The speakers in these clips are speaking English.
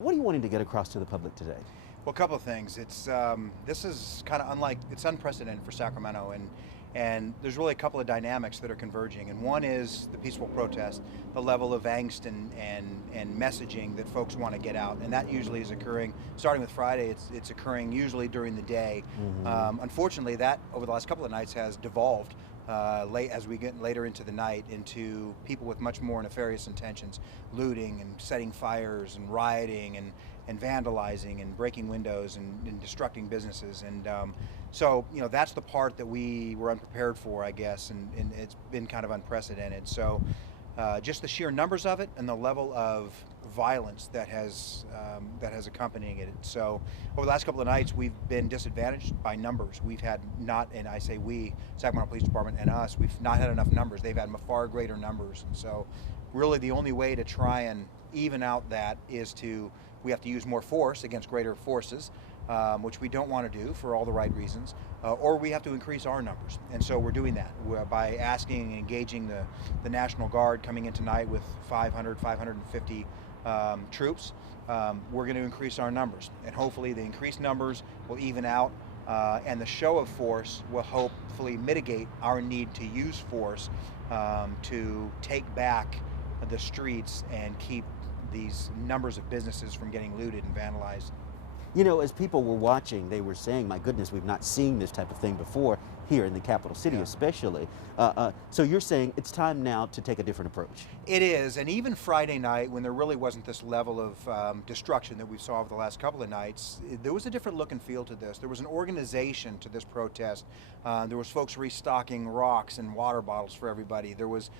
What are you wanting to get across to the public today? Well, a couple of things. This is kind of it's unprecedented for Sacramento, and there's really a couple of dynamics that are converging. And one is the peaceful protest, the level of angst and messaging that folks want to get out, and that usually is occurring starting with Friday. It's occurring usually during the day. Unfortunately, that over the last couple of nights has devolved. Late as we get later into the night into people with much more nefarious intentions, looting and setting fires and rioting and vandalizing and breaking windows and destructing businesses. And so, that's the part that we were unprepared for, I guess, and it's been kind of unprecedented. So just the sheer numbers of it and the level of violence that has accompanying it. So over the last couple of nights, we've been disadvantaged by numbers. We've had not, and I say we, Sacramento Police Department and us, we've not had enough numbers. They've had far greater numbers. And so really the only way to try and even out that is we have to use more force against greater forces, which we don't want to do for all the right reasons, or we have to increase our numbers. And so we're doing that by asking and engaging the National Guard coming in tonight with 550 troops. We're going to increase our numbers, and hopefully the increased numbers will even out, and the show of force will hopefully mitigate our need to use force to take back the streets and keep these numbers of businesses from getting looted and vandalized. As people were watching, they were saying, my goodness, we've not seen this type of thing before here in the capital city, especially. So you're saying it's time now to take a different approach. It is, and even Friday night, when there really wasn't this level of destruction that we saw over the last couple of nights, there was a different look and feel to this. There was an organization to this protest. There was folks restocking rocks and water bottles for everybody. There was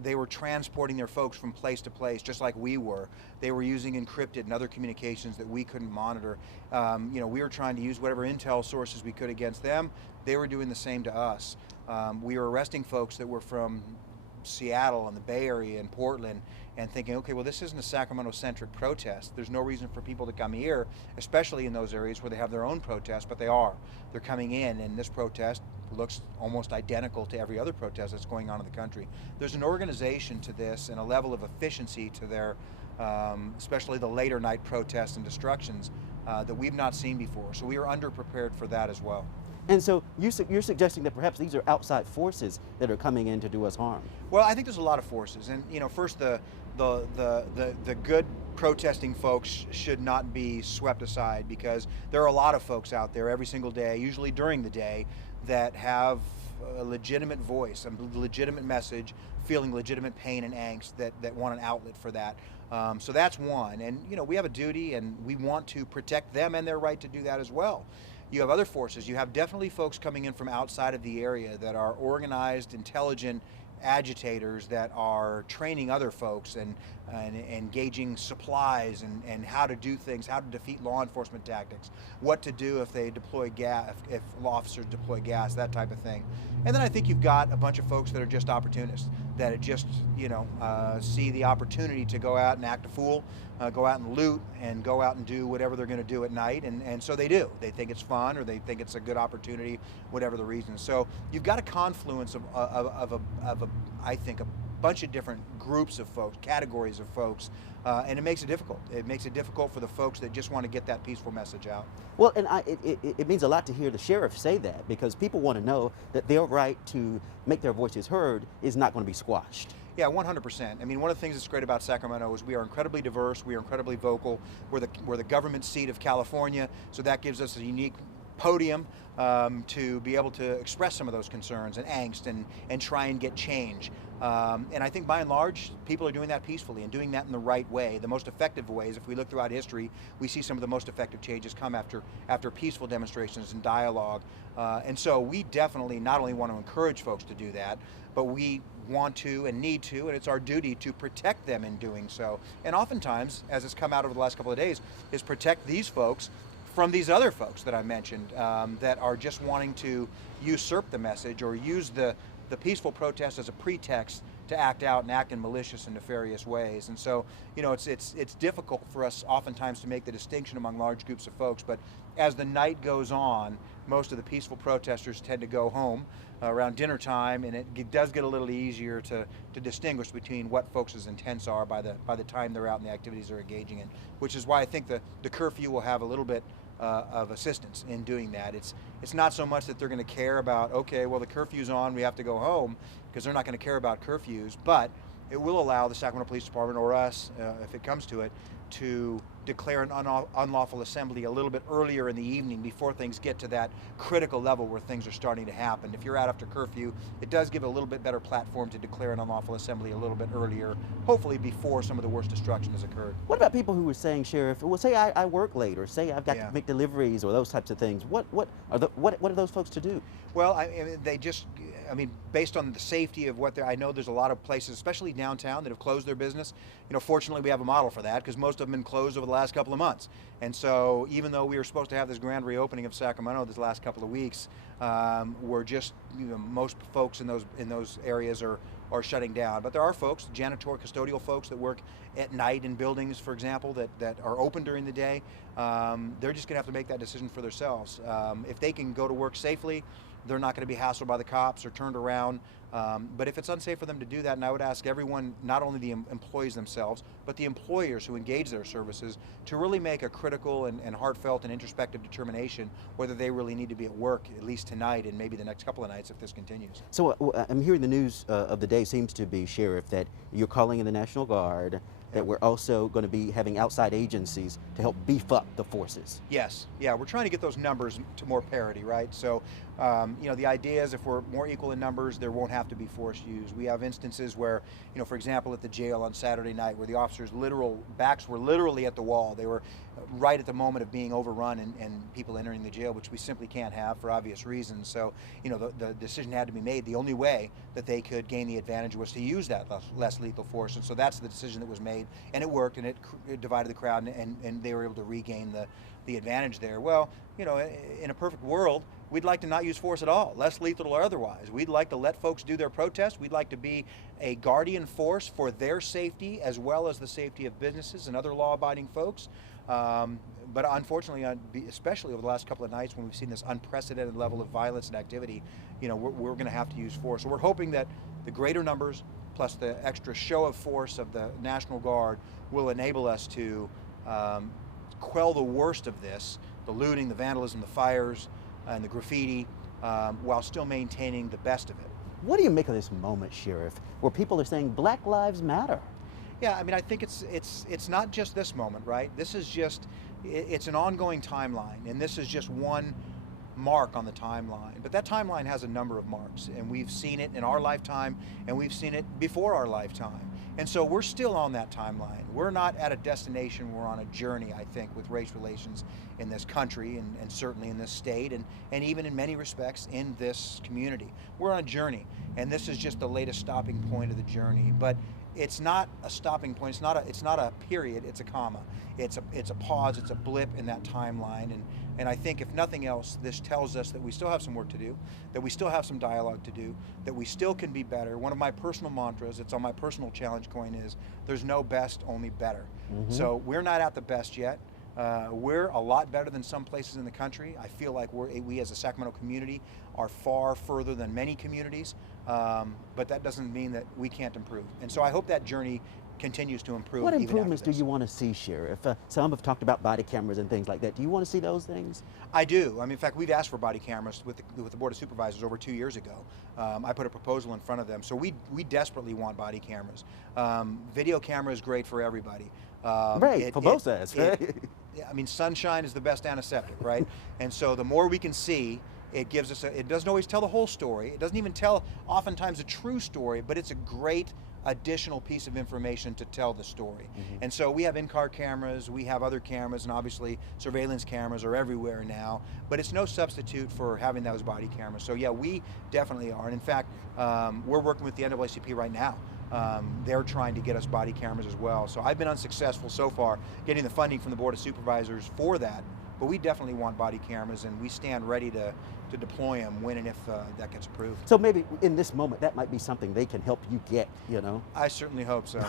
they were transporting their folks from place to place, just like we were. They were using encrypted and other communications that we couldn't monitor. We were trying to use whatever intel sources we could against them. They were doing the same to us. We were arresting folks that were from Seattle and the Bay Area and Portland, and thinking, okay, well, this isn't a Sacramento-centric protest. There's no reason for people to come here, especially in those areas where they have their own protests, but they are. They're coming in, and this protest looks almost identical to every other protest that's going on in the country. There's an organization to this and a level of efficiency to their, especially the later night protests and destructions, that we've not seen before. So we are underprepared for that as well. And so you're suggesting that perhaps these are outside forces that are coming in to do us harm. Well, I think there's a lot of forces, and first the good protesting folks should not be swept aside, because there are a lot of folks out there every single day, usually during the day, that have a legitimate voice, a legitimate message, feeling legitimate pain and angst that want an outlet for that. So that's one, and we have a duty, and we want to protect them and their right to do that as well. You have other forces. You have definitely folks coming in from outside of the area that are organized, intelligent agitators that are training other folks and engaging supplies and how to do things, how to defeat law enforcement tactics, what to do if they deploy gas, if law officers deploy gas, that type of thing. And then I think you've got a bunch of folks that are just opportunists, that just see the opportunity to go out and act a fool, go out and loot, and go out and do whatever they're going to do at night, and so they do. They think it's fun, or they think it's a good opportunity, whatever the reason. So you've got a confluence of I think a bunch of different groups of folks, categories of folks, and it makes it difficult. It makes it difficult for the folks that just want to get that peaceful message out. Well, and it means a lot to hear the sheriff say that, because people want to know that their right to make their voices heard is not going to be squashed. Yeah, 100%. I mean, one of the things that's great about Sacramento is we are incredibly diverse, we are incredibly vocal. We're the government seat of California, so that gives us a unique podium to be able to express some of those concerns and angst and try and get change. And I think by and large, people are doing that peacefully and doing that in the right way. The most effective ways, if we look throughout history, we see some of the most effective changes come after peaceful demonstrations and dialogue. And so we definitely not only want to encourage folks to do that, but we want to and need to, and it's our duty to protect them in doing so. And oftentimes, as it's come out over the last couple of days, is protect these folks from these other folks that I mentioned that are just wanting to usurp the message or use the peaceful protest as a pretext to act out and act in malicious and nefarious ways. And so, you know, it's difficult for us oftentimes to make the distinction among large groups of folks, but as the night goes on, most of the peaceful protesters tend to go home around dinner time, and it does get a little easier to distinguish between what folks' intents are by the time they're out in the activities they're engaging in, which is why I think the curfew will have a little bit of assistance in doing that. It's not so much that they're going to care about, okay, well the curfew's on, we have to go home, because they're not going to care about curfews, but it will allow the Sacramento Police Department, or us, if it comes to it, to declare an unlawful assembly a little bit earlier in the evening before things get to that critical level where things are starting to happen. If you're out after curfew, it does give a little bit better platform to declare an unlawful assembly a little bit earlier, hopefully before some of the worst destruction has occurred. What about people who were saying, Sheriff, well, say I work late, or say I've got to make deliveries, or those types of things. What are those folks to do? Well, I mean, based on the safety of what I know there's a lot of places, especially downtown, that have closed their business. You know, fortunately we have a model for that, because most of them have been closed over the last couple of months. And so even though we were supposed to have this grand reopening of Sacramento this last couple of weeks, we're just, you know, most folks in those areas are shutting down. But there are folks, janitorial, custodial folks that work at night in buildings, for example, that are open during the day. They're just gonna have to make that decision for themselves. If they can go to work safely, they're not going to be hassled by the cops or turned around. But if it's unsafe for them to do that, and I would ask everyone, not only the employees themselves, but the employers who engage their services, to really make a critical and heartfelt and introspective determination whether they really need to be at work, at least tonight and maybe the next couple of nights if this continues. So I'm hearing the news of the day seems to be, Sheriff, that you're calling in the National Guard, that we're also going to be having outside agencies to help beef up the forces. Yes, yeah, we're trying to get those numbers to more parity, right? So, you know, the idea is if we're more equal in numbers, there won't have to be force used. We have instances where, you know, for example, at the jail on Saturday night, where the officers' backs were literally at the wall. They were right at the moment of being overrun and people entering the jail, which we simply can't have for obvious reasons. So, you know, the decision had to be made. The only way that they could gain the advantage was to use that less lethal force. And so that's the decision that was made, and it worked, and it divided the crowd, and they were able to regain the advantage there. Well, you know, in a perfect world, we'd like to not use force at all, less lethal or otherwise. We'd like to let folks do their protest. We'd like to be a guardian force for their safety, as well as the safety of businesses and other law-abiding folks. But unfortunately, especially over the last couple of nights when we've seen this unprecedented level of violence and activity, you know, we're going to have to use force. So we're hoping that the greater numbers, plus the extra show of force of the National Guard, will enable us to quell the worst of this, the looting, the vandalism, the fires, and the graffiti, while still maintaining the best of it. What do you make of this moment, Sheriff, where people are saying Black Lives Matter? Yeah, I mean, I think it's not just this moment, right? This is just, it's an ongoing timeline, and this is just one mark on the timeline. But that timeline has a number of marks, and we've seen it in our lifetime, and we've seen it before our lifetime. And so we're still on that timeline. We're not at a destination, we're on a journey, I think, with race relations in this country, and certainly in this state, and even in many respects in this community. We're on a journey, and this is just the latest stopping point of the journey. But it's not a stopping point, it's not a period, it's a comma. It's a pause, it's a blip in that timeline, and I think if nothing else, this tells us that we still have some work to do, that we still have some dialogue to do, that we still can be better. One of my personal mantras, it's on my personal challenge coin, is there's no best, only better. So we're not at the best yet. We're a lot better than some places in the country. I feel like we as a Sacramento community are far further than many communities, but that doesn't mean that we can't improve. And so I hope that journey continues to improve. What improvements do you want to see, Sheriff? Some have talked about body cameras and things like that. Do you want to see those things? I do. I mean, in fact, we've asked for body cameras with the Board of Supervisors over 2 years ago. I put a proposal in front of them. So we desperately want body cameras. Video camera is great for everybody. Right, for both sides, right? I mean, sunshine is the best antiseptic, right? And so the more we can see, it gives us it doesn't always tell the whole story. It doesn't even tell oftentimes a true story, but it's a great additional piece of information to tell the story. And so we have in-car cameras, we have other cameras, and obviously surveillance cameras are everywhere now, but it's no substitute for having those body cameras. So yeah, we definitely are. And in fact, we're working with the NAACP right now. They're trying to get us body cameras as well. So I've been unsuccessful so far getting the funding from the Board of Supervisors for that, but we definitely want body cameras, and we stand ready to to deploy them when and if that gets approved. So maybe in this moment, that might be something they can help you get, you know? I certainly hope so.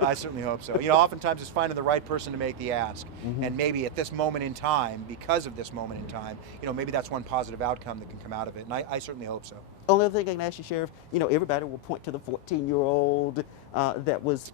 I certainly hope so. You know, oftentimes it's finding the right person to make the ask. And maybe at this moment in time, because of this moment in time, you know, maybe that's one positive outcome that can come out of it. And I certainly hope so. Only other thing I can ask you, Sheriff, you know, everybody will point to the 14-year-old that was,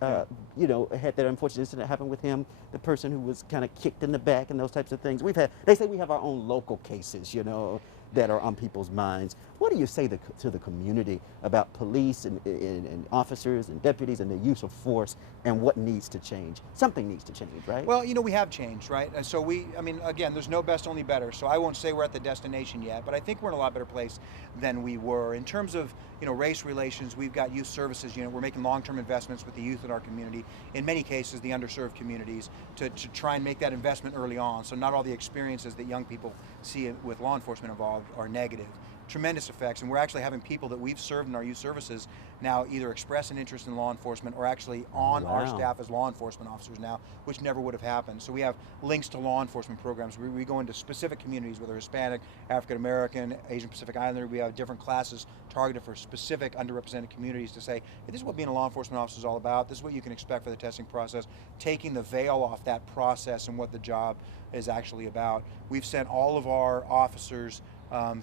you know, had that unfortunate incident happen with him, the person who was kind of kicked in the back and those types of things. They say we have our own local cases, you know, that are on people's minds. What do you say to the community about police and officers and deputies and the use of force and what needs to change? Something needs to change, right? Well, you know, we have changed, right? And so I mean, again, there's no best, only better. So I won't say we're at the destination yet, but I think we're in a lot better place than we were. In terms of, you know, race relations, we've got youth services unit. We're making long-term investments with the youth in our community, in many cases the underserved communities, to try and make that investment early on. So not all the experiences that young people see with law enforcement involved are negative. Tremendous effects, and we're actually having people that we've served in our youth services now either express an interest in law enforcement or actually on our staff as law enforcement officers now, which never would have happened. So we have links to law enforcement programs. We go into specific communities, whether Hispanic, African American, Asian Pacific Islander. We have different classes targeted for specific underrepresented communities to say, hey, this is what being a law enforcement officer is all about. This is what you can expect for the testing process, taking the veil off that process and what the job is actually about. We've sent all of our officers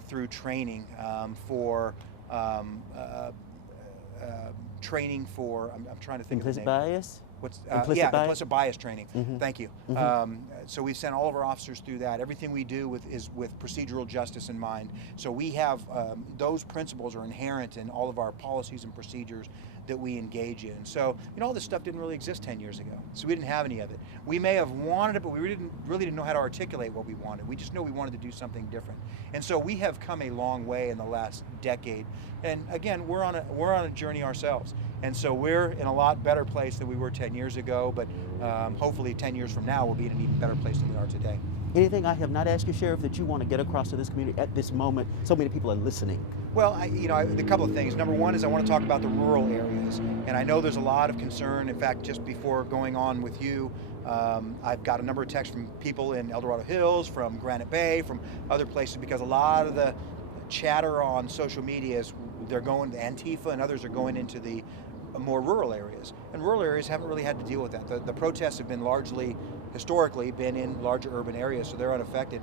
through training for training for, I'm trying to think implicit of the name. Bias? What's implicit bias? implicit bias training. Thank you. So we've sent all of our officers through that. Everything we do is with procedural justice in mind. So we have those principles are inherent in all of our policies and procedures that we engage in. So, you know, all this stuff didn't really exist 10 years ago. So we didn't have any of it. We may have wanted it, but we really didn't know how to articulate what we wanted. We just knew we wanted to do something different. And so we have come a long way in the last decade. And again, we're on a journey ourselves. And so we're in a lot better place than we were 10 years ago, but hopefully 10 years from now we'll be in an even better place than we are today. Anything I have not asked you, Sheriff, that you want to get across to this community at this moment? So many people are listening. Well, a couple of things. Number one is I want to talk about the rural areas. And I know there's a lot of concern. In fact, just before going on with you, I've got a number of texts from people in El Dorado Hills, from Granite Bay, from other places, because a lot of the chatter on social media is they're going, Antifa and others are going into the more rural areas. And rural areas haven't really had to deal with that. The protests have been largely, historically, been in larger urban areas, so they're unaffected.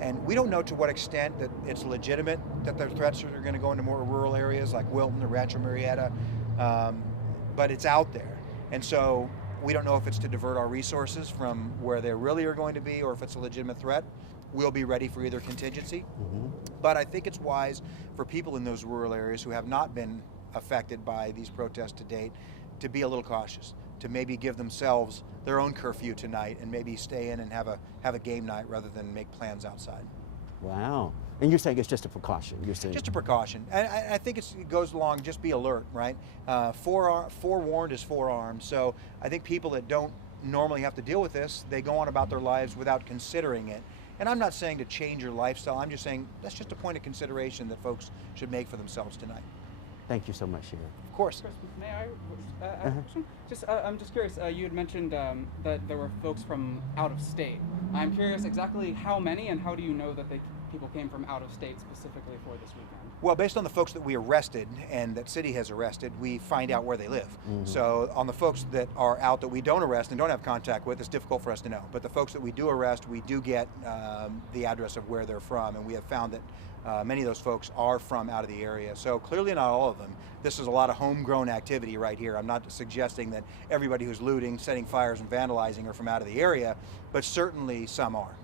And we don't know to what extent that it's legitimate that their threats are going to go into more rural areas like Wilton or Rancho Murrieta, but it's out there. And so we don't know if it's to divert our resources from where they really are going to be or if it's a legitimate threat. We'll be ready for either contingency. But I think it's wise for people in those rural areas who have not been affected by these protests to date to be a little cautious, to maybe give themselves their own curfew tonight and maybe stay in and have a game night rather than make plans outside. Wow. And you're saying it's just a precaution? You're saying just a precaution. And I think it goes along, just be alert, right? Forewarned is forearmed. So I think people that don't normally have to deal with this, they go on about their lives without considering it. And I'm not saying to change your lifestyle, I'm just saying that's just a point of consideration that folks should make for themselves tonight. Thank you so much, Sheriff. Of course. Chris, may I ask a question? I'm just curious, you had mentioned that there were folks from out of state. I'm curious exactly how many and how do you know that people came from out of state specifically for this weekend? Well, based on the folks that we arrested and that city has arrested, we find out where they live. So on the folks that are out that we don't arrest and don't have contact with, it's difficult for us to know. But the folks that we do arrest, we do get the address of where they're from, and we have found that many of those folks are from out of the area. So clearly not all of them. This is a lot of homegrown activity right here. I'm not suggesting that everybody who's looting, setting fires, and vandalizing are from out of the area, but certainly some are.